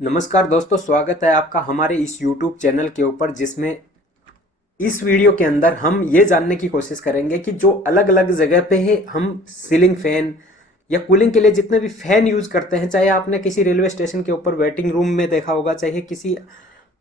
नमस्कार दोस्तों, स्वागत है आपका हमारे इस YouTube चैनल के ऊपर, जिसमें इस वीडियो के अंदर हम ये जानने की कोशिश करेंगे कि जो अलग अलग जगह पे है हम सीलिंग फैन या कूलिंग के लिए जितने भी फैन यूज करते हैं, चाहे आपने किसी रेलवे स्टेशन के ऊपर वेटिंग रूम में देखा होगा, चाहे किसी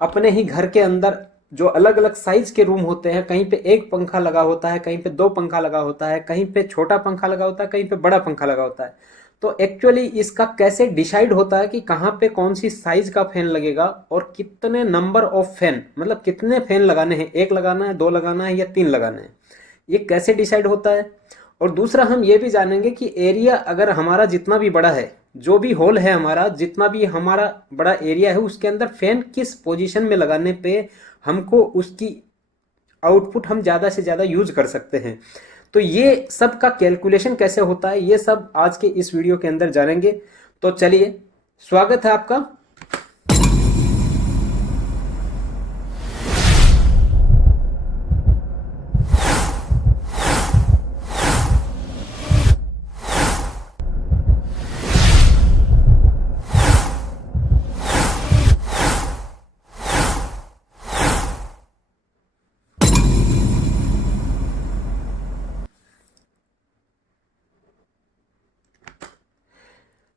अपने ही घर के अंदर जो अलग अलग साइज के रूम होते हैं, कहीं पे एक पंखा लगा होता है, कहीं पे दो पंखा लगा होता है, कहीं पे छोटा पंखा लगा होता है, कहीं पे बड़ा पंखा लगा होता है। तो एक्चुअली इसका कैसे डिसाइड होता है कि कहाँ पे कौन सी साइज का फैन लगेगा और कितने नंबर ऑफ फैन, मतलब कितने फैन लगाने हैं, एक लगाना है, दो लगाना है या तीन लगाना है, ये कैसे डिसाइड होता है। और दूसरा हम ये भी जानेंगे कि एरिया अगर हमारा जितना भी बड़ा है, जो भी हॉल है हमारा, जितना भी हमारा बड़ा एरिया है, उसके अंदर फैन किस पोजीशन में लगाने पे हमको उसकी आउटपुट हम ज़्यादा से ज़्यादा यूज कर सकते हैं। तो ये सब का कैलकुलेशन कैसे होता है, ये सब आज के इस वीडियो के अंदर जानेंगे। तो चलिए, स्वागत है आपका।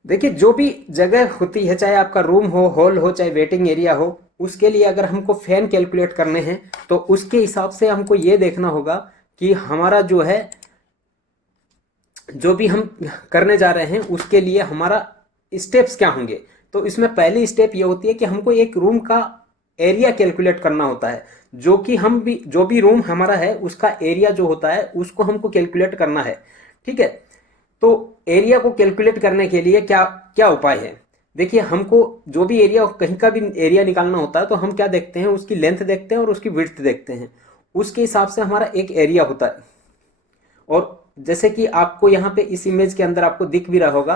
देखिए, जो भी जगह होती है, चाहे आपका रूम हो, हॉल हो, चाहे वेटिंग एरिया हो, उसके लिए अगर हमको फैन कैलकुलेट करने हैं तो उसके हिसाब से हमको ये देखना होगा कि हमारा जो है, जो भी हम करने जा रहे हैं उसके लिए हमारा स्टेप्स क्या होंगे। तो इसमें पहली स्टेप ये होती है कि हमको एक रूम का एरिया कैलकुलेट करना होता है, जो कि हम भी जो भी रूम हमारा है उसका एरिया जो होता है उसको हमको कैलकुलेट करना है। ठीक है, तो एरिया को कैलकुलेट करने के लिए क्या क्या उपाय है। देखिए, हमको जो भी एरिया, कहीं का भी एरिया निकालना होता है तो हम क्या देखते हैं, उसकी लेंथ देखते हैं और उसकी विड्थ देखते हैं। उसके हिसाब से हमारा एक एरिया होता है। और जैसे कि आपको यहाँ पे इस इमेज के अंदर आपको दिख भी रहा होगा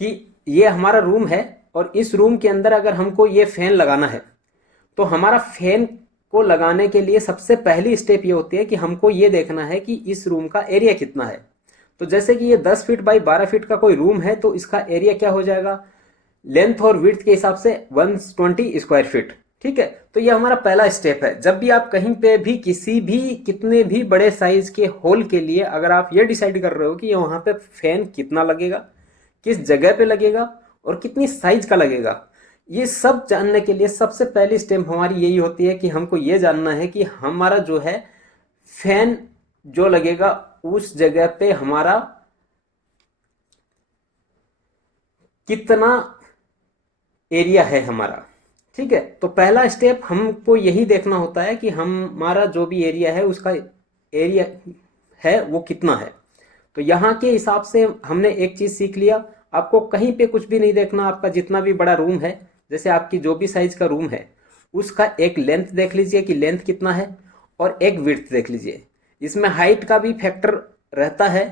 कि ये हमारा रूम है, और इस रूम के अंदर अगर हमको ये फैन लगाना है तो हमारा फैन को लगाने के लिए सबसे पहली स्टेप ये होती है कि हमको ये देखना है कि इस रूम का एरिया कितना है। तो जैसे कि ये 10 फीट बाई 12 फीट का कोई रूम है, तो इसका एरिया क्या हो जाएगा, लेंथ और विड्थ के हिसाब से 120 स्क्वायर फीट। ठीक है, तो ये हमारा पहला स्टेप है। जब भी आप कहीं पे भी किसी भी कितने भी बड़े साइज के होल के लिए अगर आप ये डिसाइड कर रहे हो कि वहां पे फैन कितना लगेगा, किस जगह पे लगेगा और कितनी साइज का लगेगा, ये सब जानने के लिए सबसे पहली स्टेप हमारी यही होती है कि हमको ये जानना है कि हमारा जो है फैन जो लगेगा उस जगह पे हमारा कितना एरिया है हमारा। ठीक है, तो पहला स्टेप हमको यही देखना होता है कि हमारा जो भी एरिया है उसका एरिया है वो कितना है। तो यहाँ के हिसाब से हमने एक चीज़ सीख लिया, आपको कहीं पे कुछ भी नहीं देखना। आपका जितना भी बड़ा रूम है, जैसे आपकी जो भी साइज का रूम है, उसका एक लेंथ देख लीजिए कि लेंथ कितना है, और एक विड्थ देख लीजिए। इसमें हाइट का भी फैक्टर रहता है,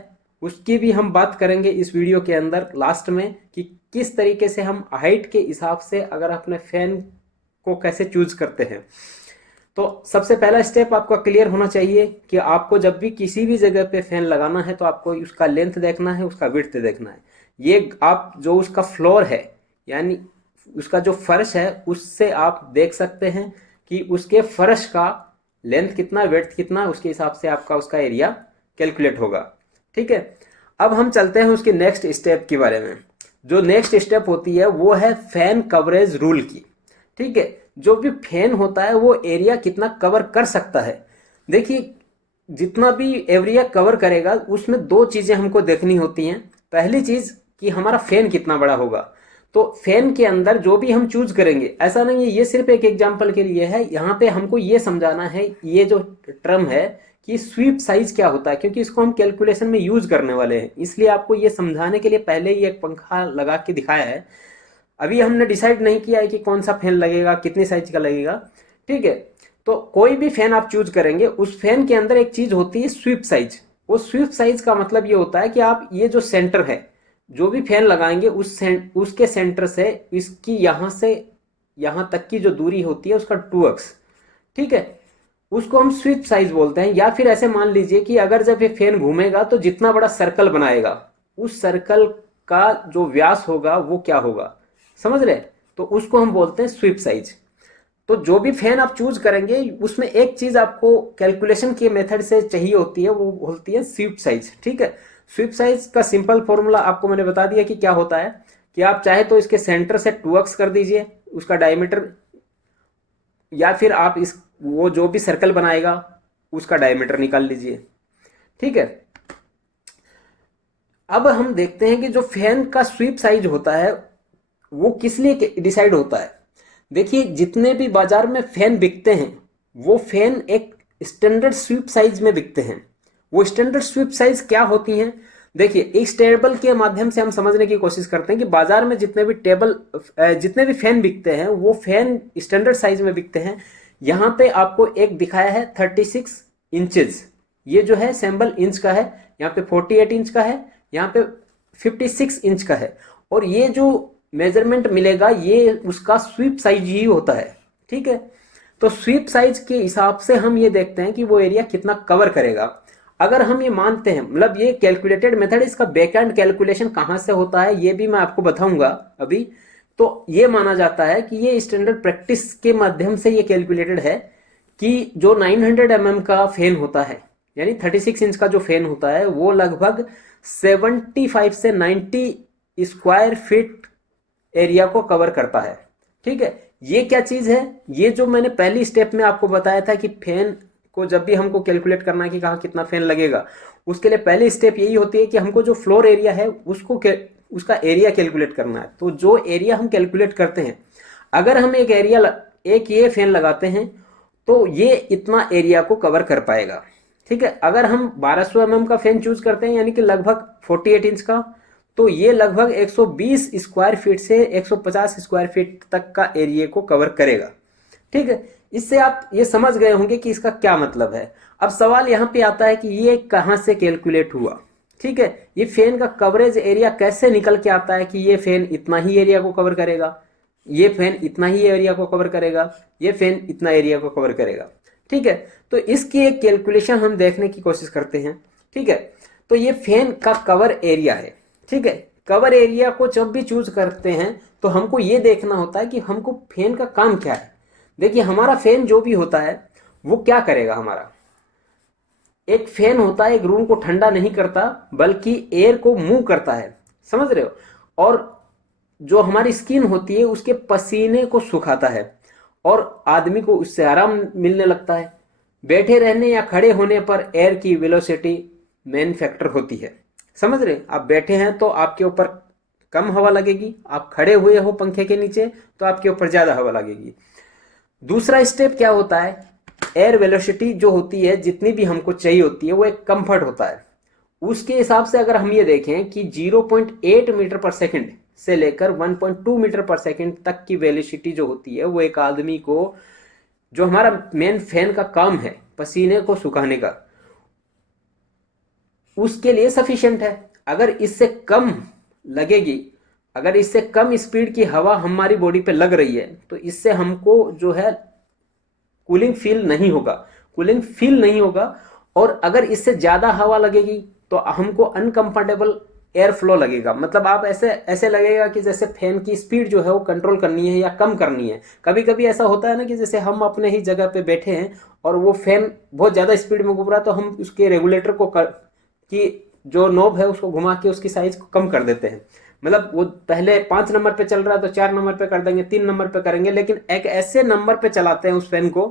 उसकी भी हम बात करेंगे इस वीडियो के अंदर लास्ट में कि किस तरीके से हम हाइट के हिसाब से अगर अपने फैन को कैसे चूज करते हैं। तो सबसे पहला स्टेप आपका क्लियर होना चाहिए कि आपको जब भी किसी भी जगह पे फैन लगाना है तो आपको उसका लेंथ देखना है, उसका विड्थ देखना है। ये आप जो उसका फ्लोर है, यानी उसका जो फर्श है, उससे आप देख सकते हैं कि उसके फर्श का लेंथ कितना, विड्थ कितना, उसके हिसाब से आपका उसका एरिया कैलकुलेट होगा। ठीक है, अब हम चलते हैं उसके नेक्स्ट स्टेप के बारे में। जो नेक्स्ट स्टेप होती है वो है फैन कवरेज रूल की। ठीक है, जो भी फैन होता है वो एरिया कितना कवर कर सकता है। देखिए, जितना भी एरिया कवर करेगा उसमें दो चीजें हमको देखनी होती हैं। पहली चीज कि हमारा फैन कितना बड़ा होगा। तो फैन के अंदर जो भी हम चूज करेंगे, ऐसा नहीं है, ये सिर्फ एक एग्जांपल के लिए है। यहाँ पे हमको ये समझाना है, ये जो टर्म है कि स्वीप साइज क्या होता है, क्योंकि इसको हम कैलकुलेशन में यूज करने वाले हैं। इसलिए आपको ये समझाने के लिए पहले ही एक पंखा लगा के दिखाया है। अभी हमने डिसाइड नहीं किया है कि कौन सा फैन लगेगा, कितनी साइज का लगेगा। ठीक है, तो कोई भी फैन आप चूज करेंगे, उस फैन के अंदर एक चीज होती है स्वीप साइज। वो स्वीप साइज का मतलब ये होता है कि आप ये जो सेंटर है, जो भी फैन लगाएंगे उसके सेंटर से इसकी यहां से यहां तक की जो दूरी होती है उसका 2x। ठीक है, उसको हम स्वीप साइज बोलते हैं। या फिर ऐसे मान लीजिए कि अगर जब ये फैन घूमेगा तो जितना बड़ा सर्कल बनाएगा, उस सर्कल का जो व्यास होगा वो क्या होगा, समझ रहे। तो उसको हम बोलते हैं स्वीप साइज। तो जो भी फैन आप चूज करेंगे उसमें एक चीज आपको कैलकुलेशन के मेथड से चाहिए होती है, वो होती है स्वीप साइज। ठीक है, स्वीप साइज का सिंपल फॉर्मूला आपको मैंने बता दिया कि क्या होता है, कि आप चाहे तो इसके सेंटर से 2x कर दीजिए उसका डायमीटर, या फिर आप इस वो जो भी सर्कल बनाएगा उसका डायमीटर निकाल लीजिए। ठीक है, अब हम देखते हैं कि जो फैन का स्वीप साइज होता है वो किस लिए डिसाइड होता है। देखिए, जितने भी बाजार में फैन बिकते हैं वो फैन एक स्टैंडर्ड स्वीप साइज में बिकते हैं। वो स्टैंडर्ड स्वीप साइज क्या होती हैं, देखिए इस टेबल के माध्यम से हम समझने की कोशिश करते हैं कि बाजार में जितने भी फैन बिकते हैं वो फैन स्टैंडर्ड साइज में बिकते हैं। यहाँ पे आपको एक दिखाया है 36 इंचेस, ये जो है सैंपल इंच का है, यहाँ पे 48 इंच का है, यहाँ पे 56 इंच का है, और ये जो मेजरमेंट मिलेगा ये उसका स्वीप साइज ही होता है। ठीक है, तो स्वीप साइज के हिसाब से हम ये देखते हैं कि वो एरिया कितना कवर करेगा। अगर हम ये मानते हैं, मतलब ये कैलकुलेटेड मेथड, इसका बैकएंड कैलकुलेशन कहाँ से होता है ये भी मैं आपको बताऊंगा अभी। तो ये माना जाता है कि ये स्टैंडर्ड प्रैक्टिस के माध्यम से ये कैलकुलेटेड है कि जो 900 mm का फैन होता है, यानी 36 इंच का जो फैन होता है वो लगभग 75 से 90 स्क्वायर फीट एरिया को कवर करता है। ठीक है, ये क्या चीज है, ये जो मैंने पहली स्टेप में आपको बताया था कि फैन को जब भी हमको कैलकुलेट करना है कि कहाँ कितना फैन लगेगा, उसके लिए पहली स्टेप यही होती है कि हमको जो फ्लोर एरिया है उसका एरिया कैलकुलेट करना है। तो जो एरिया हम कैलकुलेट करते हैं, अगर हम एक ये फैन लगाते हैं तो ये इतना एरिया को कवर कर पाएगा। ठीक है, अगर हम 1200 mm का फैन चूज करते हैं यानी कि लगभग 48 इंच का, तो ये लगभग 120 स्क्वायर फीट से 150 स्क्वायर फीट तक का एरिया को कवर करेगा। ठीक है, इससे आप ये समझ गए होंगे कि इसका क्या मतलब है। अब सवाल यहाँ पे आता है कि ये कहाँ से कैलकुलेट हुआ। ठीक है, ये फैन का कवरेज एरिया कैसे निकल के आता है कि ये फैन इतना ही एरिया को कवर करेगा, ये फैन इतना ही एरिया को कवर करेगा, ये फैन इतना एरिया को कवर करेगा। ठीक है, तो इसकी एक कैलकुलेशन हम देखने की कोशिश करते हैं। ठीक है, तो ये फैन का कवर एरिया है। ठीक है, कवर एरिया को जब भी चूज करते हैं तो हमको ये देखना होता है कि हमको फैन का काम क्या है। देखिए, हमारा फैन जो भी होता है वो क्या करेगा, हमारा एक फैन होता है एक रूम को ठंडा नहीं करता बल्कि एयर को मूव करता है, समझ रहे हो, और जो हमारी स्किन होती है उसके पसीने को सुखाता है और आदमी को उससे आराम मिलने लगता है। बैठे रहने या खड़े होने पर एयर की वेलोसिटी मेन फैक्टर होती है, समझ रहे। आप बैठे हैं तो आपके ऊपर कम हवा लगेगी, आप खड़े हुए हो पंखे के नीचे तो आपके ऊपर ज्यादा हवा लगेगी। दूसरा स्टेप क्या होता है, एयर वेलोसिटी जो होती है जितनी भी हमको चाहिए होती है वो एक कंफर्ट होता है। उसके हिसाब से अगर हम ये देखें कि 0.8 मीटर पर सेकंड से लेकर 1.2 मीटर पर सेकंड तक की वेलोसिटी जो होती है वो एक आदमी को, जो हमारा मेन फैन का काम है पसीने को सुखाने का, उसके लिए सफिशिएंट है। अगर इससे कम लगेगी, अगर इससे कम स्पीड की हवा हमारी बॉडी पे लग रही है तो इससे हमको जो है कूलिंग फील नहीं होगा। और अगर इससे ज्यादा हवा लगेगी तो हमको अनकंफर्टेबल एयर फ्लो लगेगा। मतलब आप ऐसे लगेगा कि जैसे फैन की स्पीड जो है वो कंट्रोल करनी है या कम करनी है। कभी कभी ऐसा होता है ना कि जैसे हम अपने ही जगह पे बैठे हैं और वो फैन बहुत ज्यादा स्पीड में घूम रहा है तो हम उसके रेगुलेटर को कि जो नॉब है उसको घुमा के उसकी साइज को कम कर देते हैं। मतलब वो पहले 5 नंबर पे चल रहा है तो 4 नंबर पे कर देंगे, 3 नंबर पे करेंगे, लेकिन एक ऐसे नंबर पे चलाते हैं उस फैन को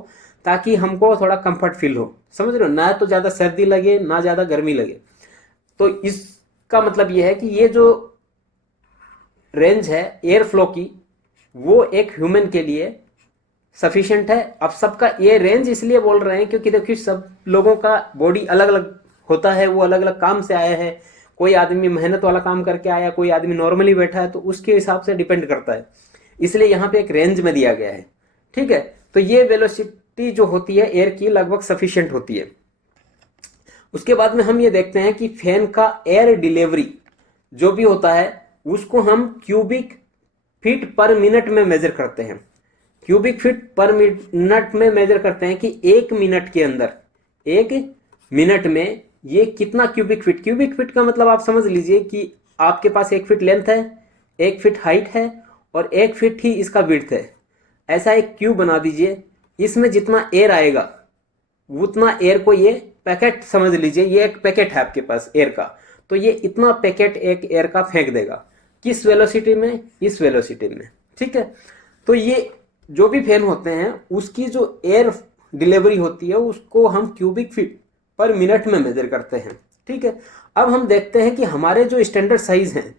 ताकि हमको थोड़ा कंफर्ट फील हो, समझ रहे हो, ना तो ज्यादा सर्दी लगे ना ज्यादा गर्मी लगे। तो इसका मतलब ये है कि ये जो रेंज है एयर फ्लो की वो एक ह्यूमन के लिए सफिशिएंट है। अब सबका ये रेंज इसलिए बोल रहे हैं क्योंकि देखिए सब लोगों का बॉडी अलग अलग होता है, वो अलग अलग काम से आया है। कोई आदमी मेहनत वाला काम करके आया, कोई आदमी नॉर्मली बैठा है, तो उसके हिसाब से डिपेंड करता है, इसलिए यहाँ पे एक रेंज में दिया गया है। ठीक है, तो ये वेलोसिटी जो होती है एयर की लगभग सफिशिएंट होती है। उसके बाद में हम ये देखते हैं कि फैन का एयर डिलीवरी जो भी होता है उसको हम क्यूबिक फीट पर मिनट में मेजर करते हैं। क्यूबिक फीट पर मिनट में मेजर करते हैं कि 1 मिनट के अंदर, 1 मिनट में ये कितना क्यूबिक फीट का मतलब आप समझ लीजिए कि आपके पास 1 फीट लेंथ है, 1 फीट हाइट है और 1 फीट ही इसका विड्थ है। ऐसा एक क्यूब बना दीजिए, इसमें जितना एयर आएगा उतना एयर को ये पैकेट समझ लीजिए, ये एक पैकेट है आपके पास एयर का, तो ये इतना पैकेट एक एयर का फेंक देगा। किस वेलोसिटी में? इस वेलोसिटी में। ठीक है, तो ये जो भी फैन होते हैं उसकी जो एयर डिलीवरी होती है उसको हम क्यूबिक फीट पर मिनट में मेजर करते हैं। ठीक है, अब हम देखते हैं कि हमारे जो स्टैंडर्ड साइज हैं,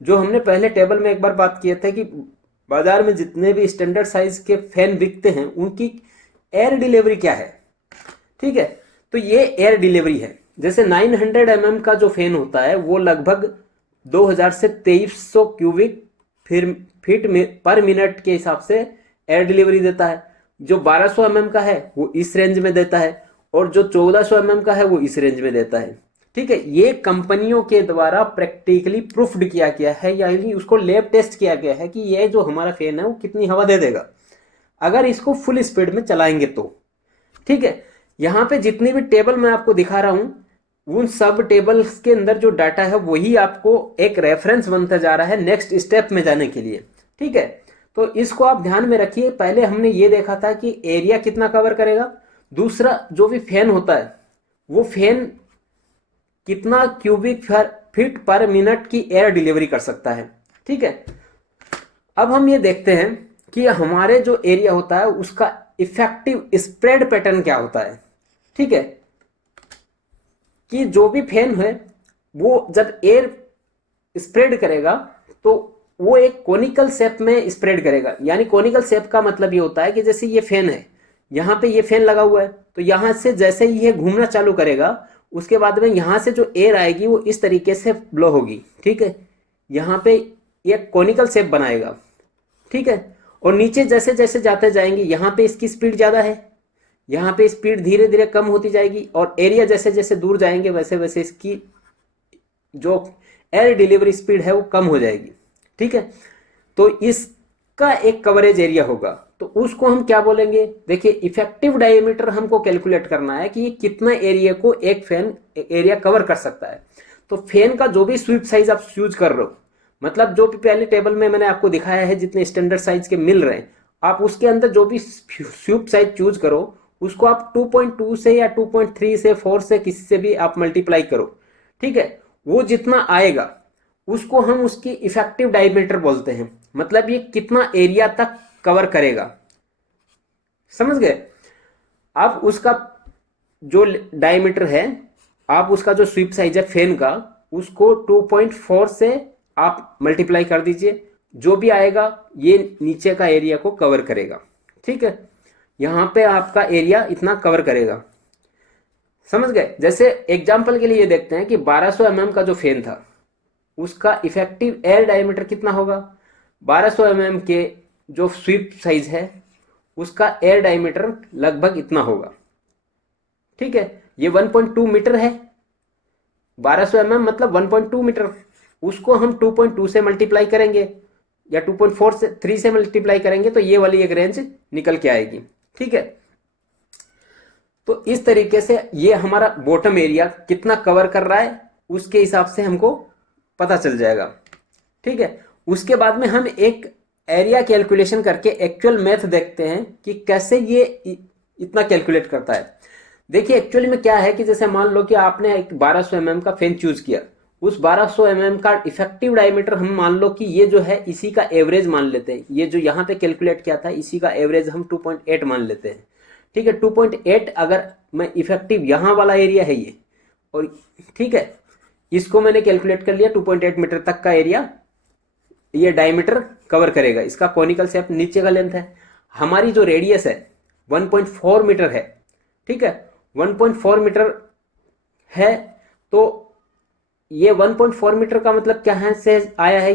जो हमने पहले टेबल में एक बार बात किए थे कि बाजार में जितने भी स्टैंडर्ड साइज के फैन बिकते हैं उनकी एयर डिलीवरी क्या है। ठीक है, तो ये एयर डिलीवरी है। जैसे 900 mm का जो फैन होता है वो लगभग 2000 से 2300 क्यूबिक फीट पर मिनट के हिसाब से एयर डिलीवरी देता है। जो 1200 mm का है वो इस रेंज में देता है, और जो 1400 mm का है वो इस रेंज में देता है। ठीक है, ये कंपनियों के द्वारा प्रैक्टिकली प्रूफ्ड किया गया है, यानी उसको लैब टेस्ट किया गया है कि ये जो हमारा फैन है वो कितनी हवा दे देगा अगर इसको फुल स्पीड में चलाएंगे तो। ठीक है, यहाँ पे जितनी भी टेबल मैं आपको दिखा रहा हूं उन सब टेबल्स के अंदर जो डाटा है वही आपको एक रेफरेंस बनता जा रहा है नेक्स्ट स्टेप में जाने के लिए। ठीक है, तो इसको आप ध्यान में रखिए। पहले हमने ये देखा था कि एरिया कितना कवर करेगा, दूसरा जो भी फैन होता है वो फैन कितना क्यूबिक फीट पर मिनट की एयर डिलीवरी कर सकता है। ठीक है, अब हम ये देखते हैं कि हमारे जो एरिया होता है उसका इफेक्टिव स्प्रेड पैटर्न क्या होता है। ठीक है, कि जो भी फैन है वो जब एयर स्प्रेड करेगा तो वो एक कोनिकल शेप में स्प्रेड करेगा। यानी कोनिकल शेप का मतलब ये होता है कि जैसे ये फैन है, यहाँ पे ये फैन लगा हुआ है, तो यहाँ से जैसे ही ये घूमना चालू करेगा उसके बाद में यहाँ से जो एयर आएगी वो इस तरीके से ब्लो होगी। ठीक है, यहाँ पे ये कोनिकल शेप बनाएगा। ठीक है, और नीचे जैसे जैसे जाते जाएंगे यहाँ पे इसकी स्पीड ज़्यादा है, यहाँ पे स्पीड धीरे धीरे कम होती जाएगी, और एरिया जैसे जैसे दूर जाएंगे वैसे वैसे इसकी जो एयर डिलीवरी स्पीड है वो कम हो जाएगी। ठीक है, तो इसका एक कवरेज एरिया होगा, तो उसको हम क्या बोलेंगे? देखिए, इफेक्टिव डायमीटर हमको कैलकुलेट करना है कि ये कितना एरिया को एक फैन एरिया कवर कर सकता है। तो फैन का जो भी स्वीप साइज आप यूज कर रहे हो, मतलब जो भी पहले टेबल में मैंने आपको दिखाया है जितने स्टैंडर्ड साइज के मिल रहे हैं, आप उसके अंदर जो भी स्वीप साइज चूज करो उसको आप 2.2 से या 2.3 से 4 से किसी से भी आप मल्टीप्लाई करो। ठीक है, वो जितना आएगा उसको हम उसकी इफेक्टिव डायमीटर बोलते हैं, मतलब ये कितना एरिया तक कवर करेगा। समझ गए? आप उसका जो डायमीटर है, आप उसका जो स्वीप साइज है फैन का, उसको 2.4 से आप मल्टीप्लाई कर दीजिए, जो भी आएगा ये नीचे का एरिया को कवर करेगा। ठीक है, यहाँ पे आपका एरिया इतना कवर करेगा। समझ गए? जैसे एग्जाम्पल के लिए ये देखते हैं कि 1200 mm का जो फैन था उसका इफेक्टिव एयर डायमीटर कितना होगा। 1200 mm के जो स्वीप साइज है उसका एयर डायमीटर लगभग इतना होगा। ठीक है, ये 1.2 मीटर है। 1200 mm मतलब 1.2 मीटर, उसको हम 2.2 से मल्टीप्लाई करेंगे या 2.4 से 3 से मल्टीप्लाई करेंगे तो ये वाली एक रेंज निकल के आएगी। ठीक है, तो इस तरीके से ये हमारा बॉटम एरिया कितना कवर कर रहा है उसके हिसाब से हमको पता चल जाएगा। ठीक है, उसके बाद में हम एक एरिया कैलकुलेशन करके एक्चुअल मैथ देखते हैं कि कैसे ये इतना कैलकुलेट करता है। देखिए, एक्चुअली में क्या है कि जैसे मान लो कि आपने एक 1200 mm का फैन चूज किया, उस 1200 mm का इफेक्टिव डायमीटर हम मान लो कि ये जो है इसी का एवरेज मान लेते हैं। ये जो यहाँ पे कैलकुलेट किया था इसी का एवरेज हम 2.8 मान लेते हैं। ठीक है, 2.8 अगर मैं इफेक्टिव यहाँ वाला एरिया है ये, और ठीक है इसको मैंने कैलकुलेट कर लिया 2.8 मीटर तक का एरिया ये डायमीटर कवर करेगा। इसका कॉनिकल शेप नीचे का लेंथ है, हमारी जो रेडियस है 1.4 मीटर है। ठीक है, 1.4 मीटर है, तो ये 1.4 मीटर का मतलब क्या है से आया है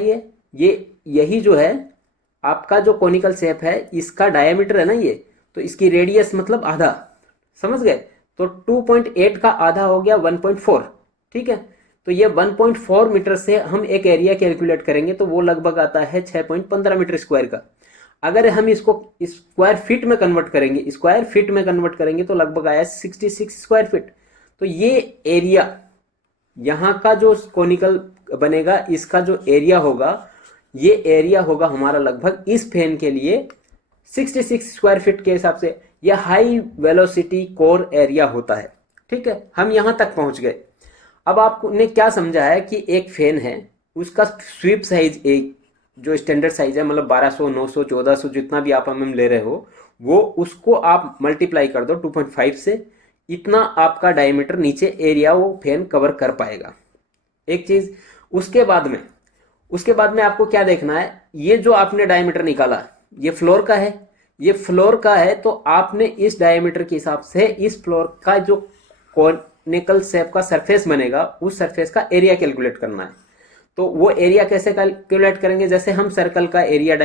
ये यही जो है आपका जो कॉनिकल शेप है इसका डायमीटर है ना ये, तो इसकी रेडियस मतलब आधा। समझ गए? तो 2.8 का आधा हो गया 1.4। ठीक है, तो ये 1.4 मीटर से हम एक एरिया कैलकुलेट करेंगे तो वो लगभग आता है 6.15 मीटर स्क्वायर का। अगर हम इसको स्क्वायर फीट में कन्वर्ट करेंगे तो लगभग आया 66 स्क्वायर फीट। तो ये एरिया यहाँ का जो कोनिकल बनेगा इसका जो एरिया होगा ये एरिया होगा हमारा लगभग इस फैन के लिए 66 स्क्वायर फीट के हिसाब से। यह हाई वेलोसिटी कोर एरिया होता है। ठीक है, हम यहां तक पहुंच गए। अब आपने क्या समझा है कि एक फैन है, उसका स्वीप साइज एक जो स्टैंडर्ड साइज है, मतलब 1200, 900, 1400 जितना भी आप mm ले रहे हो, वो उसको आप मल्टीप्लाई कर दो 2.5 से, इतना आपका डायमीटर नीचे एरिया वो फैन कवर कर पाएगा। एक चीज, उसके बाद में आपको क्या देखना है, ये जो आपने डायमीटर निकाला ये फ्लोर का है, ये फ्लोर का है, तो आपने इस डायमीटर के हिसाब से इस फ्लोर का जो कॉनिकल शेप का सरफेस बनेगा उस सरफेस का एरिया कैलकुलेट करना है। तो वो एरिया कैसे कैलकुलेट करेंगे, जैसे हम सर्कल का एरिया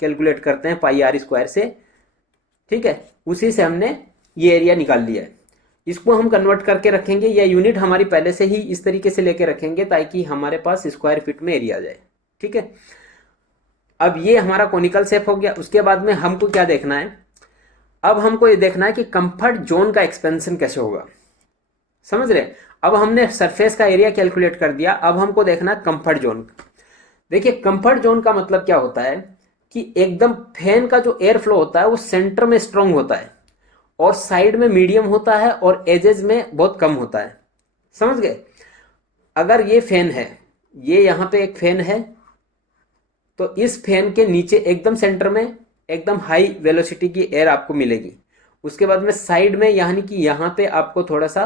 कैलकुलेट करते हैं पाई आर स्क्वायर से, ठीक है, उसी से हमने ये एरिया निकाल लिया है। इसको हम कन्वर्ट करके रखेंगे, या यूनिट हमारी पहले से ही इस तरीके से लेके रखेंगे ताकि हमारे पास स्क्वायर फीट में एरिया आ जाए। ठीक है, अब ये हमारा कॉनिकल शेप हो गया। उसके बाद में हमको क्या देखना है, अब हमको ये देखना है कि कंफर्ट जोन का एक्सपेंशन कैसे होगा। समझ रहे, अब हमने सरफेस का एरिया कैलकुलेट कर दिया, अब हमको देखना है कंफर्ट जोन। देखिए कंफर्ट जोन का मतलब क्या होता है कि एकदम फैन का जो एयर फ्लो होता है वो सेंटर में स्ट्रांग होता है और साइड में मीडियम होता है और एजेस में बहुत कम होता है। समझ गए, अगर ये फैन है, ये यहां पे एक फैन है, तो इस फैन के नीचे एकदम सेंटर में एकदम हाई वेलोसिटी की एयर आपको मिलेगी। उसके बाद में साइड में यानी कि यहाँ पे आपको थोड़ा सा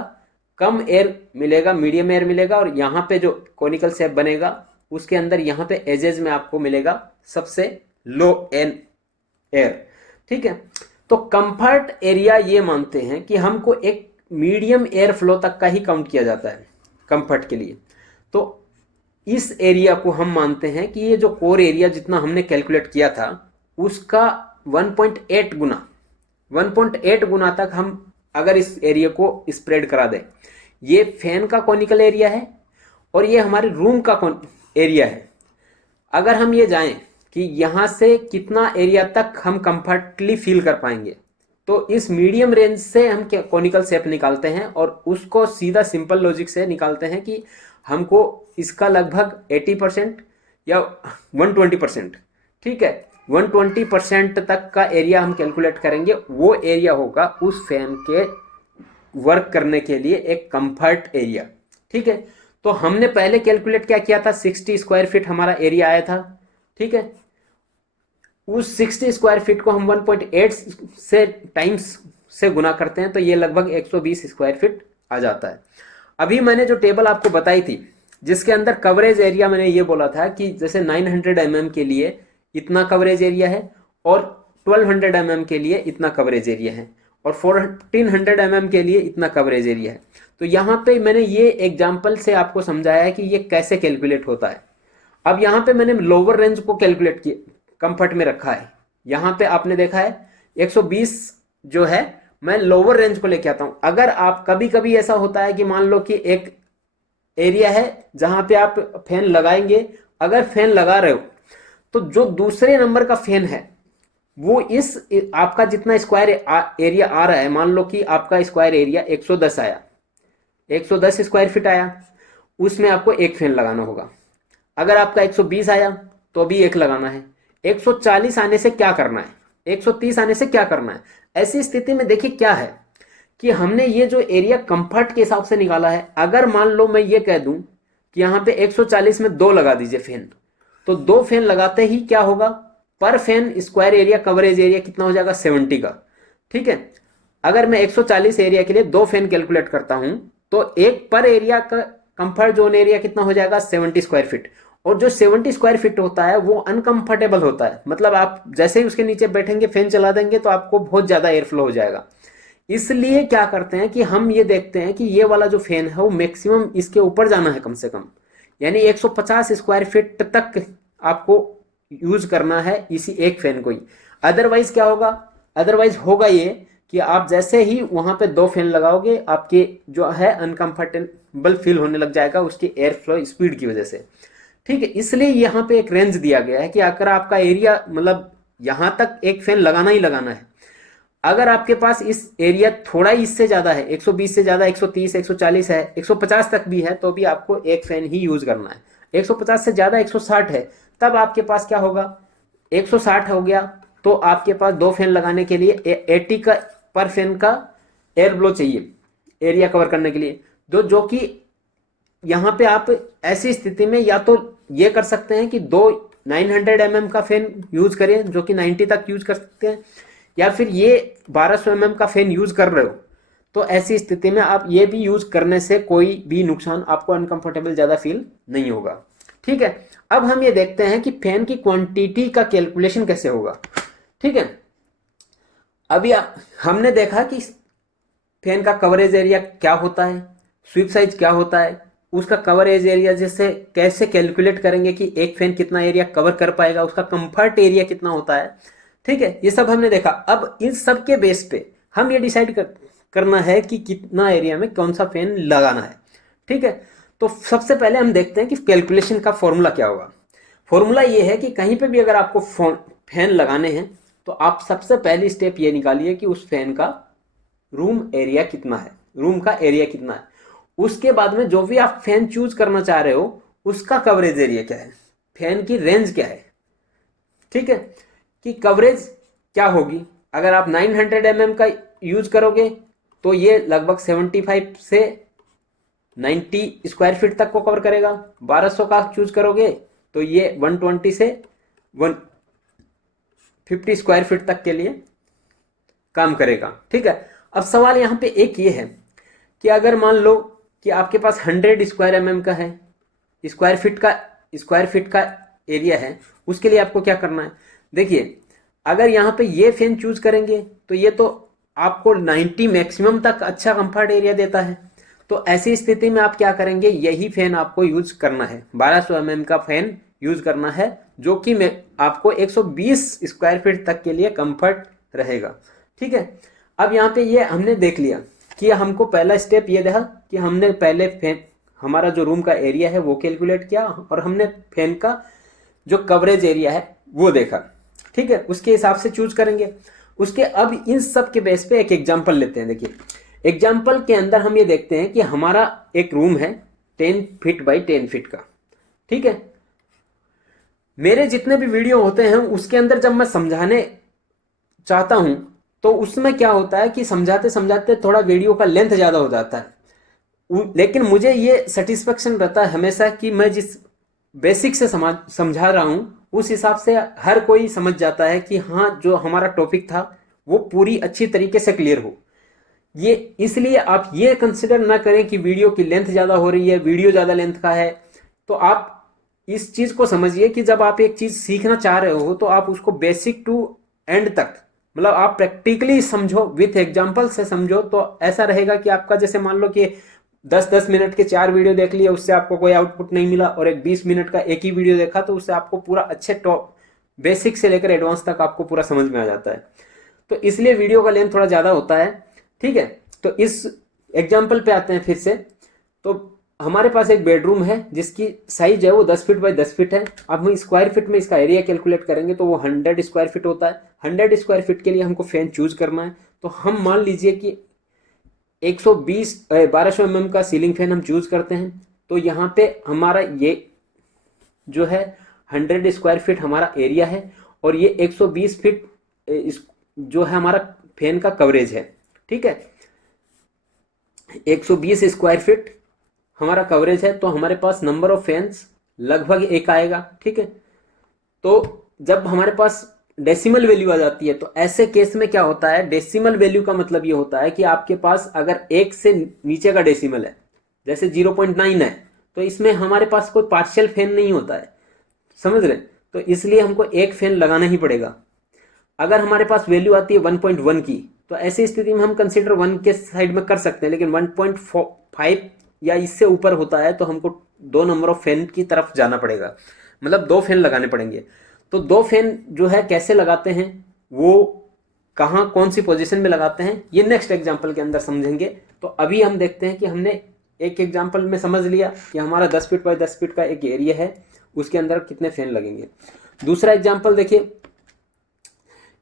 कम एयर मिलेगा, मीडियम एयर मिलेगा, और यहाँ पे जो कॉनिकल शेप बनेगा उसके अंदर यहाँ पे एजेस में आपको मिलेगा सबसे लो एन एयर। ठीक है, तो कंफर्ट एरिया ये मानते हैं कि हमको एक मीडियम एयर फ्लो तक का ही काउंट किया जाता है कंफर्ट के लिए। तो इस एरिया को हम मानते हैं कि ये जो कोर एरिया जितना हमने कैलकुलेट किया था उसका 1.8 गुना तक हम अगर इस एरिया को स्प्रेड करा दें। ये फैन का कॉनिकल एरिया है और ये हमारे रूम का एरिया है। अगर हम ये जाएं कि यहाँ से कितना एरिया तक हम कंफर्टली फील कर पाएंगे, तो इस मीडियम रेंज से हम कॉनिकल शेप निकालते हैं और उसको सीधा सिंपल लॉजिक से निकालते हैं कि हमको इसका लगभग 80% या 120%, ठीक है, 120% तक का एरिया हम कैलकुलेट करेंगे। वो एरिया होगा उस फैन के वर्क करने के लिए एक कंफर्ट एरिया। ठीक है, तो हमने पहले कैलकुलेट क्या किया था, 60 स्क्वायर फीट हमारा एरिया आया था। ठीक है, उस 60 स्क्वायर फीट को हम 1.8 से टाइम्स से गुना करते हैं तो ये लगभग 120 स्क्वायर फीट आ जाता है। अभी मैंने जो टेबल आपको बताई थी जिसके अंदर कवरेज एरिया मैंने ये बोला था कि जैसे 900 mm के लिए इतना कवरेज एरिया है और 1200 mm के लिए इतना कवरेज एरिया है और 1400 mm के लिए इतना कवरेज एरिया है। तो यहाँ पे मैंने ये एग्जाम्पल से आपको समझाया है कि ये कैसे कैलकुलेट होता है। अब यहाँ पे मैंने लोअर रेंज को कैलकुलेट किया, कंफर्ट में रखा है। यहाँ पे आपने देखा है 120 जो है, मैं लोअर रेंज को लेके आता हूं। अगर आप कभी कभी ऐसा होता है कि मान लो कि एक एरिया है जहां पे आप फैन लगाएंगे, अगर फैन लगा रहे हो तो जो दूसरे नंबर का फैन है वो इस आपका जितना स्क्वायर एरिया आ रहा है, मान लो कि आपका स्क्वायर एरिया 110 आया, 110 स्क्वायर फीट आया, उसमें आपको एक फैन लगाना होगा। अगर आपका 120 आया तो भी एक लगाना है। 140 आने से क्या करना है, 130 आने से क्या करना है। ऐसी स्थिति में देखिए क्या है कि हमने ये जो एरिया कंफर्ट के हिसाब से निकाला है, अगर मान लो मैं ये कह दूं कि यहाँ पे 140 में 2 लगा दीजिए फैन, तो 2 फैन लगाते ही क्या होगा, पर fan square area coverage area कितना हो जाएगा, 70 का। ठीक है, अगर मैं 140 एरिया के लिए 2 फैन कैलकुलेट करता हूं तो एक पर एरिया का कंफर्ट जोन एरिया कितना हो जाएगा, 70 स्क्वायर फीट। और जो 70 स्क्वायर फीट होता है वो अनकंफर्टेबल होता है, मतलब आप जैसे ही उसके नीचे बैठेंगे फैन चला देंगे तो आपको बहुत ज्यादा एयर फ्लो हो जाएगा। इसलिए क्या करते हैं कि हम ये देखते हैं कि ये वाला जो फैन है वो मैक्सिमम इसके ऊपर जाना है कम से कम, यानी 150 स्क्वायर फीट तक आपको यूज करना है इसी एक फैन को ही। अदरवाइज क्या होगा, अदरवाइज होगा ये कि आप जैसे ही वहां पे 2 फैन लगाओगे आपके जो है अनकंफर्टेबल फील होने लग जाएगा उसकी एयर फ्लो स्पीड की वजह से। ठीक है, इसलिए यहाँ पे एक रेंज दिया गया है कि अगर आपका एरिया मतलब यहां तक एक फैन लगाना ही लगाना है। अगर आपके पास इस एरिया थोड़ा ही इससे ज्यादा है, 120 से ज्यादा 130 140 है, 150 तक भी है, तो भी आपको एक फैन ही यूज करना है। 150 से ज्यादा 160 है तब आपके पास क्या होगा, 160 हो गया, तो आपके पास 2 फैन लगाने के लिए 80 का पर फैन का एयर ब्लो चाहिए एरिया कवर करने के लिए। जो कि यहाँ पे आप ऐसी स्थिति में या तो ये कर सकते हैं कि 2 900 mm का फैन यूज करें, जो कि 90 तक यूज कर सकते हैं, या फिर ये 1200 mm का फैन यूज कर रहे हो, तो ऐसी स्थिति में आप ये भी यूज करने से कोई भी नुकसान, आपको अनकंफर्टेबल ज्यादा फील नहीं होगा। ठीक है, अब हम ये देखते हैं कि फैन की क्वांटिटी का कैलकुलेशन कैसे होगा। ठीक है, अभी हमने देखा कि फैन का कवरेज एरिया क्या होता है, स्वीप साइज क्या होता है, उसका कवरेज एरिया जैसे कैसे कैलकुलेट करेंगे कि एक फैन कितना एरिया कवर कर पाएगा, उसका कंफर्ट एरिया कितना होता है। ठीक है, ये सब हमने देखा। अब इन सब के बेस पे हम ये डिसाइड करना है कि कितना एरिया में कौन सा फैन लगाना है। ठीक है, तो सबसे पहले हम देखते हैं कि कैलकुलेशन का फॉर्मूला क्या होगा। फॉर्मूला ये है कि कहीं पे भी अगर आपको फैन लगाने हैं तो आप सबसे पहली स्टेप ये निकालिए कि उस फैन का रूम एरिया कितना है, रूम का एरिया कितना है। उसके बाद में जो भी आप फैन चूज करना चाह रहे हो उसका कवरेज एरिया क्या है, फैन की रेंज क्या है। ठीक है, कि कवरेज क्या होगी। अगर आप 900 mm का यूज करोगे तो ये लगभग 75 से 90 स्क्वायर फीट तक को कवर करेगा। 1200 का चूज करोगे तो ये 120 से 150 स्क्वायर फीट तक के लिए काम करेगा। ठीक है, अब सवाल यहाँ पे एक ये है कि अगर मान लो कि आपके पास 100 स्क्वायर mm का है, स्क्वायर फीट का एरिया है, उसके लिए आपको क्या करना है। देखिए, अगर यहाँ पे ये फैन चूज करेंगे तो ये तो आपको 90 मैक्सिमम तक अच्छा कंफर्ट एरिया देता है। तो ऐसी स्थिति में आप क्या करेंगे, यही फैन आपको यूज करना है, 1200 mm का फैन यूज करना है, जो कि आपको 120 स्क्वायर फीट तक के लिए कंफर्ट रहेगा। ठीक है, अब यहाँ पे ये हमने देख लिया कि हमको पहला स्टेप ये देखा कि हमने पहले फैन, हमारा जो रूम का एरिया है वो कैलकुलेट किया, और हमने फैन का जो कवरेज एरिया है वो देखा। ठीक है, उसके हिसाब से चूज करेंगे। उसके अब इन सब के बेस पे एक एग्जांपल लेते हैं। देखिए, एग्जांपल के अंदर हम ये देखते हैं कि हमारा एक रूम है 10 फीट बाई 10 फीट का। ठीक है, मेरे जितने भी वीडियो होते हैं उसके अंदर जब मैं समझाने चाहता हूं तो उसमें क्या होता है कि समझाते समझाते थोड़ा वीडियो का लेंथ ज्यादा हो जाता है, लेकिन मुझे ये सेटिस्फेक्शन रहता है हमेशा कि मैं जिस बेसिक से समझा रहा हूं उस हिसाब से हर कोई समझ जाता है कि हाँ, जो हमारा टॉपिक था वो पूरी अच्छी तरीके से क्लियर हो। ये इसलिए आप ये कंसिडर ना करें कि वीडियो की लेंथ ज्यादा हो रही है, वीडियो ज्यादा लेंथ का है। तो आप इस चीज को समझिए कि जब आप एक चीज सीखना चाह रहे हो तो आप उसको बेसिक टू एंड तक, मतलब आप प्रैक्टिकली समझो, विथ एग्जांपल से समझो। तो ऐसा रहेगा कि आपका, जैसे मान लो कि 10-10 मिनट के 4 वीडियो देख लिए, उससे आपको कोई आउटपुट नहीं मिला, और एक 20 मिनट का एक ही वीडियो देखा तो उससे आपको पूरा अच्छे टॉप बेसिक से लेकर एडवांस तक आपको पूरा समझ में आ जाता है। तो इसलिए वीडियो का लेंथ थोड़ा ज्यादा होता है। ठीक है, तो इस एग्जाम्पल पे आते हैं फिर से। तो हमारे पास एक बेडरूम है जिसकी साइज है वो 10 फीट बाई 10 फीट है। अब हम स्क्वायर फीट में इसका एरिया कैलकुलेट करेंगे तो वो 100 स्क्वायर फीट होता है। 100 स्क्वायर फीट के लिए हमको फैन चूज करना है। तो हम मान लीजिए कि 1200 mm का सीलिंग फैन हम चूज करते हैं। तो यहाँ पे हमारा ये जो है 100 स्क्वायर फीट हमारा एरिया है, और ये 120 फीट जो है हमारा फैन का कवरेज है। ठीक है, 120 स्क्वायर फीट हमारा कवरेज है, तो हमारे पास नंबर ऑफ फैंस लगभग 1 आएगा। ठीक है, तो जब हमारे पास डेसिमल वैल्यू आ जाती है तो ऐसे केस में क्या होता है, डेसिमल वैल्यू का मतलब ये होता है कि आपके पास अगर 1 से नीचे का डेसिमल है, जैसे 0.9 है, तो इसमें हमारे पास कोई पार्शियल फैन नहीं होता है, समझ रहे। तो इसलिए हमको एक फैन लगाना ही पड़ेगा। अगर हमारे पास वैल्यू आती है 1.1 की, तो ऐसी स्थिति में हम कंसीडर 1 के साइड में कर सकते हैं, लेकिन 1.5 या इससे ऊपर होता है तो हमको 2 नंबर ऑफ फैन की तरफ जाना पड़ेगा, मतलब 2 फैन लगाने पड़ेंगे। तो 2 फैन जो है कैसे लगाते हैं, वो कहाँ कौन सी पोजीशन में लगाते हैं, ये नेक्स्ट एग्जांपल के अंदर समझेंगे। तो अभी हम देखते हैं कि हमने एक एग्जांपल में समझ लिया कि हमारा 10 फीट बाई 10 फीट का एक एरिया है, उसके अंदर कितने फैन लगेंगे। दूसरा एग्जांपल देखिए,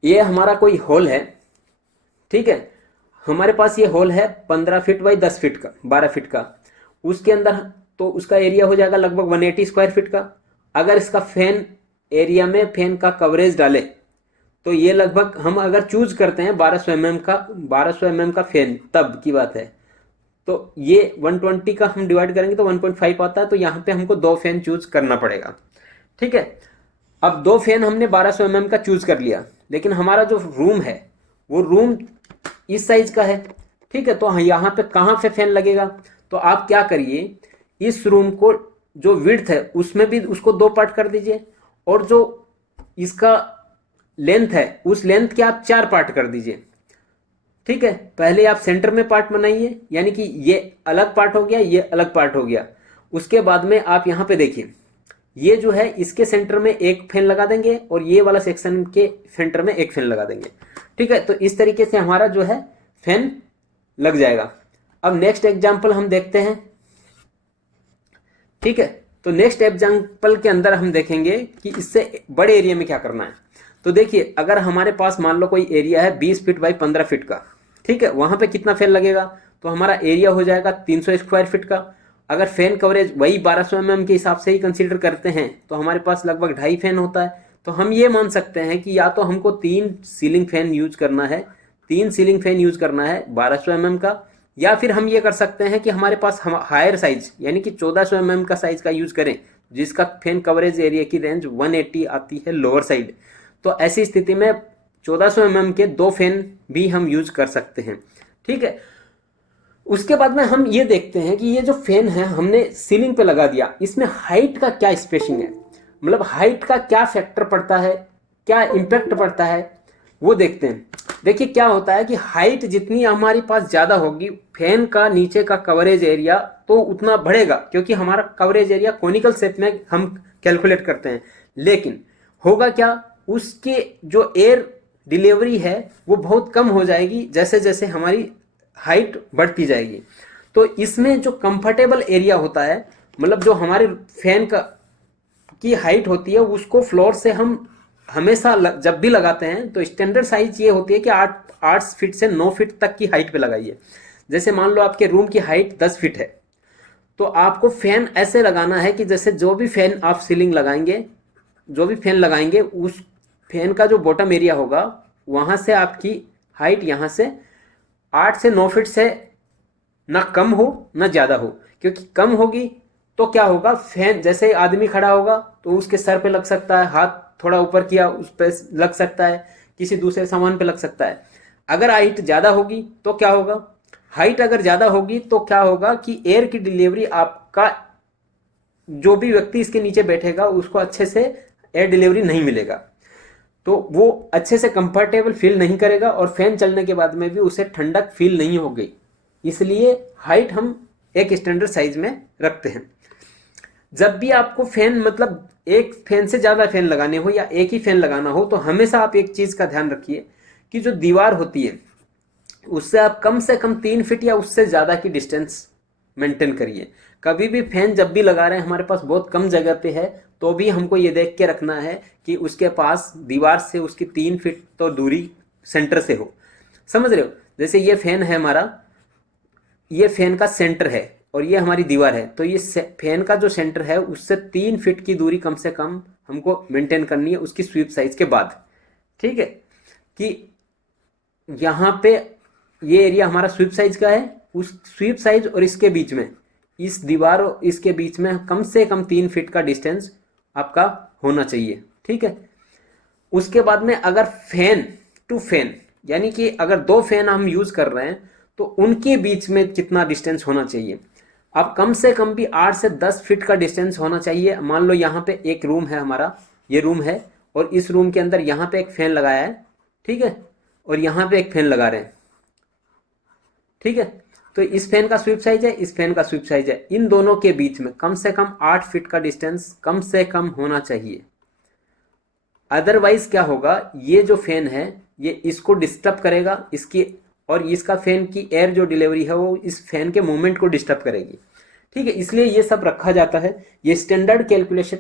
ये हमारा कोई हॉल है। ठीक है, हमारे पास ये हॉल है 15 फीट बाई 10 फीट का, 12 फीट का। उसके अंदर तो उसका एरिया हो जाएगा लगभग 180 स्क्वायर फीट का। अगर इसका फैन एरिया में फैन का कवरेज डाले तो ये लगभग हम अगर चूज करते हैं 1200 mm का फैन, तब की बात है, तो ये 120 का हम डिवाइड करेंगे तो 1.5 आता है, तो यहाँ पे हमको 2 फैन चूज करना पड़ेगा। ठीक है, अब 2 फैन हमने 1200 mm का चूज कर लिया, लेकिन हमारा जो रूम है वो रूम इस साइज का है। ठीक है, तो यहाँ पे कहाँ पे फैन लगेगा, तो आप क्या करिए, इस रूम को जो विड्थ है उसमें भी उसको 2 पार्ट कर दीजिए, और जो इसका लेंथ है उस लेंथ के आप 4 पार्ट कर दीजिए। ठीक है, पहले आप सेंटर में पार्ट बनाइए, यानी कि ये अलग पार्ट हो गया, ये अलग पार्ट हो गया। उसके बाद में आप यहाँ पे देखिए, ये जो है इसके सेंटर में एक फैन लगा देंगे और ये वाला सेक्शन के सेंटर में एक फैन लगा देंगे। ठीक है, तो इस तरीके से हमारा जो है फैन लग जाएगा। अब नेक्स्ट एग्जाम्पल हम देखते हैं। ठीक है, तो नेक्स्ट एग्जाम्पल के अंदर हम देखेंगे कि इससे बड़े एरिया में क्या करना है। तो देखिए, अगर हमारे पास मान लो कोई एरिया है 20 फीट बाई 15 फीट का, ठीक है, वहां पे कितना फैन लगेगा, तो हमारा एरिया हो जाएगा 300 स्क्वायर फीट का। अगर फैन कवरेज वही 1200 mm के हिसाब से ही कंसीडर करते हैं तो हमारे पास लगभग 2.5 फैन होता है। तो हम ये मान सकते हैं कि या तो हमको 3 सीलिंग फैन यूज करना है, 3 सीलिंग फैन यूज करना है 1200 mm का, या फिर हम ये कर सकते हैं कि हमारे पास हम हायर साइज यानी कि 1400 mm का साइज का यूज करें, जिसका फैन कवरेज एरिया की रेंज 180 आती है लोअर साइड। तो ऐसी स्थिति में 1400 mm के 2 फैन भी हम यूज कर सकते हैं। ठीक है, उसके बाद में हम ये देखते हैं कि ये जो फैन है हमने सीलिंग पे लगा दिया, इसमें हाइट का क्या स्पेसिंग है, मतलब हाइट का क्या फैक्टर पड़ता है, क्या इम्पैक्ट पड़ता है, वो देखते हैं। देखिए क्या होता है कि हाइट जितनी हमारे पास ज़्यादा होगी, फैन का नीचे का कवरेज एरिया तो उतना बढ़ेगा, क्योंकि हमारा कवरेज एरिया कोनिकल शेप में हम कैलकुलेट करते हैं। लेकिन होगा क्या, उसके जो एयर डिलीवरी है वो बहुत कम हो जाएगी जैसे जैसे हमारी हाइट बढ़ती जाएगी। तो इसमें जो कंफर्टेबल एरिया होता है, मतलब जो हमारे फैन का की हाइट होती है, उसको फ्लोर से हम हमेशा जब भी लगाते हैं तो स्टैंडर्ड साइज ये होती है कि 8 फीट से 9 फीट तक की हाइट पे लगाइए। जैसे मान लो आपके रूम की हाइट 10 फीट है, तो आपको फैन ऐसे लगाना है कि जैसे जो भी फैन आप सीलिंग लगाएंगे, जो भी फैन लगाएंगे, उस फैन का जो बॉटम एरिया होगा वहां से आपकी हाइट यहाँ से 8 से 9 फीट से ना कम हो ना ज़्यादा हो। क्योंकि कम होगी तो क्या होगा, फैन जैसे आदमी खड़ा होगा तो उसके सर पे लग सकता है, हाथ थोड़ा ऊपर किया उस पर लग सकता है, किसी दूसरे सामान पे लग सकता है। अगर हाइट ज़्यादा होगी तो क्या होगा, हाइट अगर ज़्यादा होगी तो क्या होगा कि एयर की डिलीवरी, आपका जो भी व्यक्ति इसके नीचे बैठेगा उसको अच्छे से एयर डिलीवरी नहीं मिलेगा, तो वो अच्छे से कंफर्टेबल फील नहीं करेगा और फैन चलने के बाद में भी उसे ठंडक फील नहीं होगी। इसलिए हाइट हम एक स्टैंडर्ड साइज में रखते हैं। जब भी आपको फैन, मतलब एक फैन से ज़्यादा फैन लगाने हो या एक ही फैन लगाना हो, तो हमेशा आप एक चीज़ का ध्यान रखिए कि जो दीवार होती है उससे आप कम से कम 3 फीट या उससे ज़्यादा की डिस्टेंस मेंटेन करिए। कभी भी फैन जब भी लगा रहे हैं, हमारे पास बहुत कम जगह पे है, तो भी हमको ये देख के रखना है कि उसके पास दीवार से उसकी 3 फीट तो दूरी सेंटर से हो। समझ रहे हो, जैसे ये फैन है हमारा, ये फैन का सेंटर है और ये हमारी दीवार है, तो ये फैन का जो सेंटर है उससे 3 फीट की दूरी कम से कम हमको मेंटेन करनी है उसकी स्वीप साइज के बाद। ठीक है, कि यहाँ पे ये एरिया हमारा स्वीप साइज का है, उस स्वीप साइज और इसके बीच में, इस दीवार और इसके बीच में कम से कम 3 फीट का डिस्टेंस आपका होना चाहिए। ठीक है, उसके बाद में अगर फैन टू फैन, यानी कि अगर 2 फैन हम यूज कर रहे हैं तो उनके बीच में कितना डिस्टेंस होना चाहिए, अब कम से कम भी 8 से 10 फीट का डिस्टेंस होना चाहिए। मान लो यहाँ पे एक रूम है हमारा, ये रूम है और इस रूम के अंदर यहाँ पे एक फैन लगाया है, ठीक है, और यहाँ पे एक फैन लगा रहे हैं। ठीक है, तो इस फैन का स्वीप साइज है, इस फैन का स्वीप साइज है, इन दोनों के बीच में कम से कम 8 फीट का डिस्टेंस कम से कम होना चाहिए। अदरवाइज क्या होगा, ये जो फैन है ये इसको डिस्टर्ब करेगा, इसकी और इसका फैन की एयर जो डिलीवरी है वो इस फैन के मूवमेंट को डिस्टर्ब करेगी। ठीक है, इसलिए ये सब रखा जाता है। ये स्टैंडर्ड कैलकुलेशन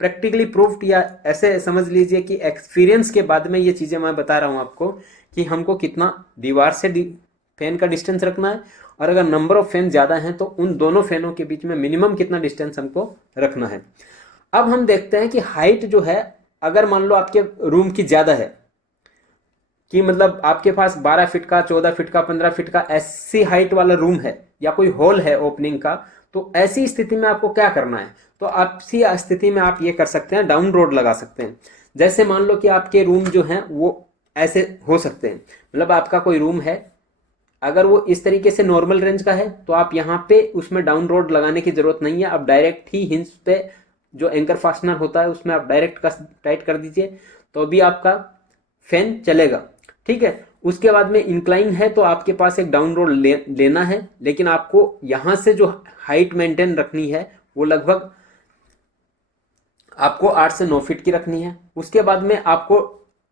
प्रैक्टिकली प्रूफ्ड, या ऐसे समझ लीजिए कि एक्सपीरियंस के बाद में ये चीज़ें मैं बता रहा हूँ आपको कि हमको कितना दीवार से फैन का डिस्टेंस रखना है, और अगर नंबर ऑफ फैन ज़्यादा हैं तो उन दोनों फैनों के बीच में मिनिमम कितना डिस्टेंस हमको रखना है। अब हम देखते हैं कि हाइट जो है, अगर मान लो आपके रूम की ज़्यादा है, कि मतलब आपके पास 12 फीट का, 14 फीट का, 15 फीट का ऐसी हाइट वाला रूम है, या कोई हॉल है ओपनिंग का, तो ऐसी स्थिति में आपको क्या करना है? तो ऐसी स्थिति में आप ये कर सकते हैं, डाउन रोड लगा सकते हैं। जैसे मान लो कि आपके रूम जो हैं वो ऐसे हो सकते हैं, मतलब आपका कोई रूम है, अगर वो इस तरीके से नॉर्मल रेंज का है तो आप यहाँ पे उसमें डाउन रोड लगाने की जरूरत नहीं है। आप डायरेक्ट ही हिंज पे जो एंकर फास्टनर होता है उसमें आप डायरेक्ट कस टाइट कर दीजिए, तो भी आपका फैन चलेगा। ठीक है, उसके बाद में इंक्लाइन है तो आपके पास एक डाउन रोड लेना है, लेकिन आपको यहाँ से जो हाइट मेंटेन रखनी है वो लगभग आपको 8 से 9 फीट की रखनी है। उसके बाद में आपको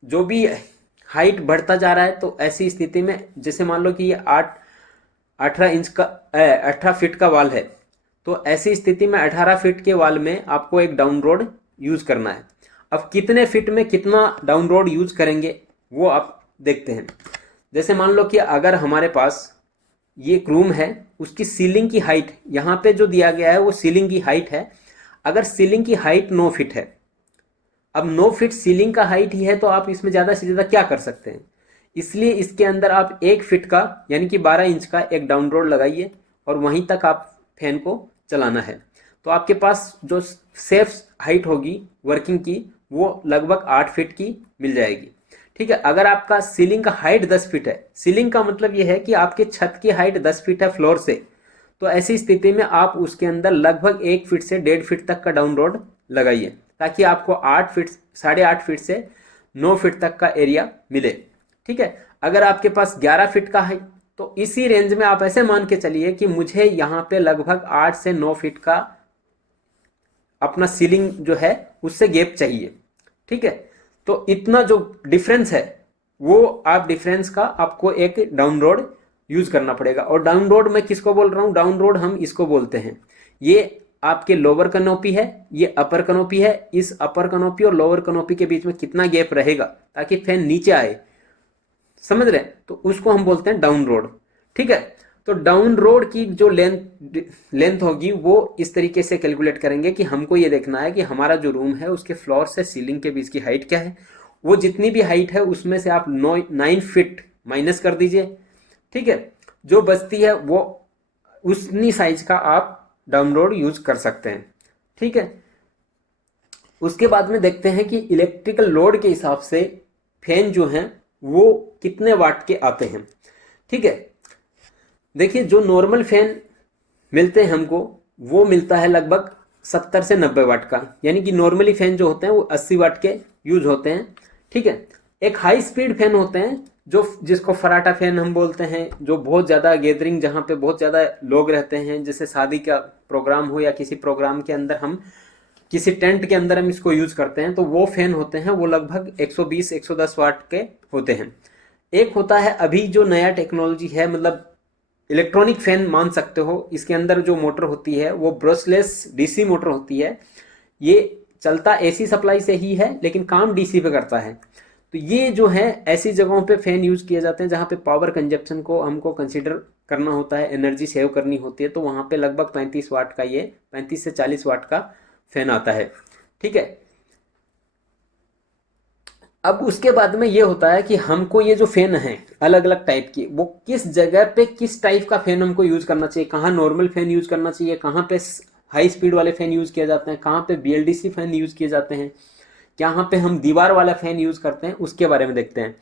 जो भी हाइट बढ़ता जा रहा है, तो ऐसी स्थिति में जैसे मान लो कि ये 18 इंच का 18 फीट का वाल है, तो ऐसी स्थिति में 18 फीट के वाल में आपको एक डाउन रोड यूज करना है। अब कितने फीट में कितना डाउन रोड यूज करेंगे वो आप देखते हैं। जैसे मान लो कि अगर हमारे पास ये एक रूम है, उसकी सीलिंग की हाइट यहाँ पे जो दिया गया है वो सीलिंग की हाइट है। अगर सीलिंग की हाइट 9 फीट है, अब 9 फीट सीलिंग का हाइट ही है, तो आप इसमें ज़्यादा से ज़्यादा क्या कर सकते हैं? इसलिए इसके अंदर आप 1 फीट का यानी कि 12 इंच का एक डाउन रोड लगाइए और वहीं तक आप फैन को चलाना है। तो आपके पास जो सेफ हाइट होगी वर्किंग की वो लगभग 8 फीट की मिल जाएगी। ठीक है, अगर आपका सीलिंग का हाइट 10 फीट है, सीलिंग का मतलब ये है कि आपके छत की हाइट 10 फीट है फ्लोर से, तो ऐसी स्थिति में आप उसके अंदर लगभग 1 फीट से 1.5 फीट तक का डाउन रोड लगाइए, ताकि आपको 8 फीट 8.5 फीट से 9 फीट तक का एरिया मिले। ठीक है, अगर आपके पास 11 फीट का है तो इसी रेंज में आप ऐसे मान के चलिए कि मुझे यहाँ पे लगभग 8 से 9 फीट का अपना सीलिंग जो है उससे गैप चाहिए। ठीक है, तो इतना जो डिफरेंस है वो आप डिफरेंस का आपको एक डाउन रोड यूज करना पड़ेगा। और डाउन रोड मैं किसको बोल रहा हूँ? डाउन रोड हम इसको बोलते हैं, ये आपके लोअर कनोपी है, ये अपर कनोपी है। इस अपर कनोपी और लोअर कनोपी के बीच में कितना गैप रहेगा ताकि फैन नीचे आए, समझ रहे हैं? तो उसको हम बोलते हैं डाउन रोड। ठीक है, तो डाउन रोड की जो लेंथ होगी वो इस तरीके से कैलकुलेट करेंगे कि हमको ये देखना है कि हमारा जो रूम है उसके फ्लोर से सीलिंग के बीच की हाइट क्या है। वो जितनी भी हाइट है उसमें से आप 9 फीट माइनस कर दीजिए। ठीक है, जो बचती है वो उतनी साइज का आप डाउन रोड यूज कर सकते हैं। ठीक है, उसके बाद में देखते हैं कि इलेक्ट्रिकल लोड के हिसाब से फैन जो हैं वो कितने वाट के आते हैं। ठीक है, देखिए जो नॉर्मल फैन मिलते हैं हमको वो मिलता है लगभग 70 से 90 वाट का, यानी कि नॉर्मली फैन जो होते हैं वो 80 वाट के यूज होते हैं। ठीक है, एक हाई स्पीड फैन होते हैं जो जिसको फराटा फैन हम बोलते हैं, जो बहुत ज़्यादा गैदरिंग जहाँ पे बहुत ज़्यादा लोग रहते हैं, जैसे शादी का प्रोग्राम हो या किसी प्रोग्राम के अंदर हम किसी टेंट के अंदर हम इसको यूज करते हैं, तो वो फैन होते हैं वो लगभग 120-110 वाट के होते हैं। एक होता है अभी जो नया टेक्नोलॉजी है, मतलब इलेक्ट्रॉनिक फैन मान सकते हो, इसके अंदर जो मोटर होती है वो ब्रशलेस डीसी मोटर होती है। ये चलता एसी सप्लाई से ही है लेकिन काम डीसी पे करता है। तो ये जो है ऐसी जगहों पे फैन यूज किए जाते हैं जहाँ पे पावर कंजप्शन को हमको कंसिडर करना होता है, एनर्जी सेव करनी होती है, तो वहाँ पे लगभग 35 वाट का, ये 35 से 40 वाट का फैन आता है। ठीक है, अब उसके बाद में ये होता है कि हमको ये जो फैन है अलग अलग टाइप की, वो किस जगह पे किस टाइप का फैन हमको यूज करना चाहिए, कहाँ नॉर्मल फैन यूज करना चाहिए, कहाँ पे हाई स्पीड वाले फैन यूज किए जाते हैं, कहाँ पे बीएलडीसी फैन यूज किए जाते हैं, कहाँ पे हम दीवार वाला फैन यूज करते हैं, उसके बारे में देखते हैं।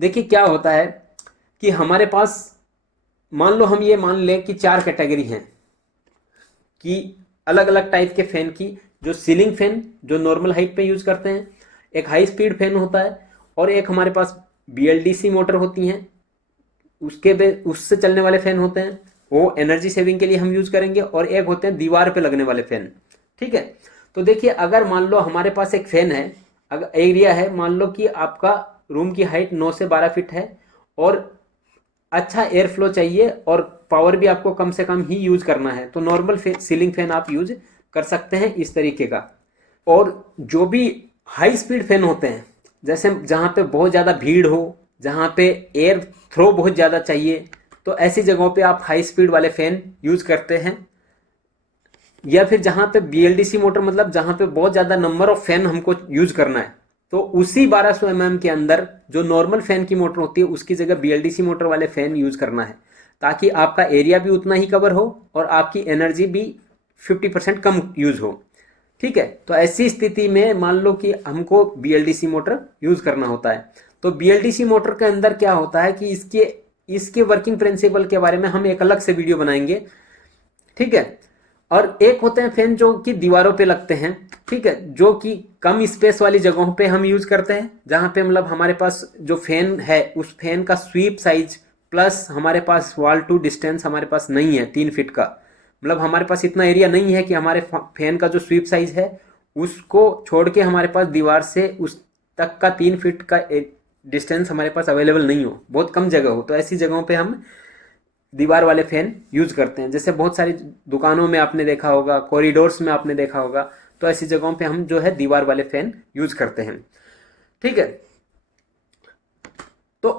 देखिए क्या होता है कि हमारे पास मान लो हम ये मान लें कि 4 कैटेगरी हैं कि अलग अलग टाइप के फैन की, जो सीलिंग फैन जो नॉर्मल हाइट पे यूज करते हैं, एक हाई स्पीड फैन होता है, और एक हमारे पास बीएलडीसी मोटर होती हैं, उससे चलने वाले फैन होते हैं, वो एनर्जी सेविंग के लिए हम यूज करेंगे, और एक होते हैं दीवार पे लगने वाले फैन। ठीक है, तो देखिए अगर मान लो हमारे पास एक फैन है, अगर एरिया है, मान लो कि आपका रूम की हाइट 9 से 12 फीट है और अच्छा एयर फ्लो चाहिए और पावर भी आपको कम से कम ही यूज करना है, तो नॉर्मल सीलिंग फैन आप यूज कर सकते हैं इस तरीके का। और जो भी हाई स्पीड फैन होते हैं, जैसे जहाँ पे बहुत ज़्यादा भीड़ हो, जहाँ पे एयर थ्रो बहुत ज़्यादा चाहिए, तो ऐसी जगहों पे आप हाई स्पीड वाले फैन यूज करते हैं। या फिर जहां पे BLDC मोटर मतलब जहां पे बहुत ज्यादा नंबर ऑफ फैन हमको यूज करना है, तो उसी 1200 mm के अंदर जो नॉर्मल फैन की मोटर होती है उसकी जगह BLDC मोटर वाले फैन यूज करना है, ताकि आपका एरिया भी उतना ही कवर हो और आपकी एनर्जी भी 50% कम यूज हो। ठीक है, तो ऐसी स्थिति में मान लो कि हमको BLDC मोटर यूज करना होता है, तो BLDC मोटर के अंदर क्या होता है कि इसके वर्किंग प्रिंसिपल के बारे में हम एक अलग से वीडियो बनाएंगे। ठीक है, और एक होते हैं फैन जो कि दीवारों पे लगते हैं। ठीक है, जो कि कम स्पेस वाली जगहों पे हम यूज करते हैं, जहां पे मतलब हमारे पास जो फैन है उस फैन का स्वीप साइज प्लस हमारे पास वॉल टू डिस्टेंस हमारे पास नहीं है 3 फीट का, मतलब हमारे पास इतना एरिया नहीं है कि हमारे फैन का जो स्वीप साइज है उसको छोड़ के हमारे पास दीवार से उस तक का 3 फीट का डिस्टेंस हमारे पास अवेलेबल नहीं हो, बहुत कम जगह हो, तो ऐसी जगहों पे हम दीवार वाले फैन यूज करते हैं। जैसे बहुत सारी दुकानों में आपने देखा होगा, कॉरिडोर्स में आपने देखा होगा, तो ऐसी जगहों पे हम जो है दीवार वाले फैन यूज करते हैं। ठीक है, तो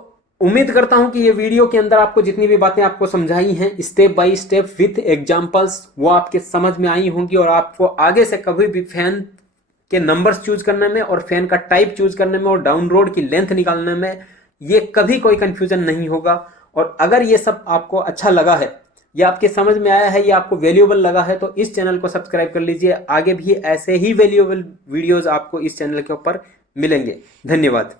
उम्मीद करता हूं कि ये वीडियो के अंदर आपको जितनी भी बातें आपको समझाई हैं step by step with examples वो आपके समझ में आई होंगी, और आपको आगे से कभी भी फैन के नंबर्स चूज करने में और फैन का टाइप चूज करने में और डाउन रोड की लेंथ निकालने में ये कभी कोई कंफ्यूजन नहीं होगा। और अगर ये सब आपको अच्छा लगा है या आपके समझ में आया है या आपको वैल्यूएबल लगा है तो इस चैनल को सब्सक्राइब कर लीजिए, आगे भी ऐसे ही वैल्यूएबल वीडियोस आपको इस चैनल के ऊपर मिलेंगे। धन्यवाद।